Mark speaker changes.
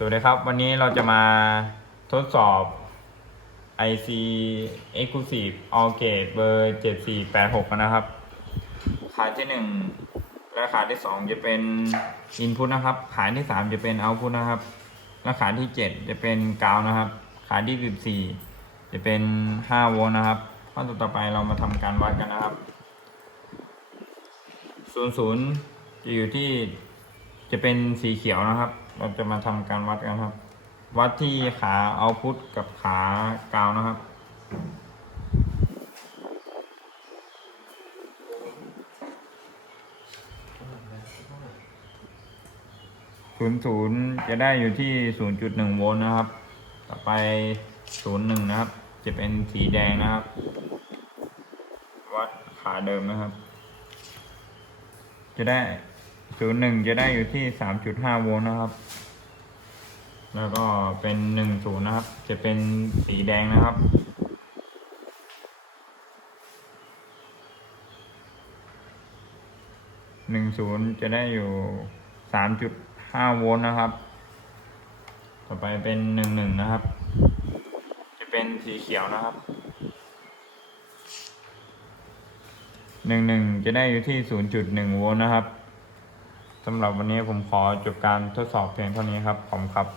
Speaker 1: สวัสดีครับ วันนี้เราจะมาทดสอบ IC Exclusive All Gate เบอร์ 7486นนะครับ ขาที่ 1 และขาที่ 2 จะเป็น Input นะครับ ขาที่ 3 จะเป็น Output นะครับ และขาที่ 7 จะเป็นกาวนะครับ ขาที่ 14 จะเป็น 5 โวลต์นะครับขั้นตอนต่อไปเรามาทำการวัดกันนะครับ 00 จะอยู่ที่ จะเป็นสีเขียวนะครับ เราจะมาทำการวัดกันครับ วัดที่ขาเอาพุทกับขากาวนะครับ ศูนย์ศูนย์จะได้อยู่ที่ศูนย์จุดหนึ่งโวลต์นะครับ ต่อไปศูนย์หนึ่งนะครับ จะเป็นสีแดงนะครับ วัดขาเดิมนะครับ จะได้ ศูนย์หนึ่งจะได้อยู่ที่สามจุดห้าโวลต์นะครับ แล้วก็เป็นหนึ่งศูนย์นะครับ จะเป็นสีแดงนะครับหนึ่งศูนย์จะได้อยู่สามจุดห้าโวลต์นะครับ ต่อไปเป็นหนึ่งหนึ่งนะครับ จะเป็นสีเขียวนะครับหนึ่งหนึ่งจะได้อยู่ที่ศูนย์จุดหนึ่งโวลต์นะครับ สำหรับวันนี้ผมขอจบการทดสอบเพียงเท่านี้ครับ ขอบคุณครับ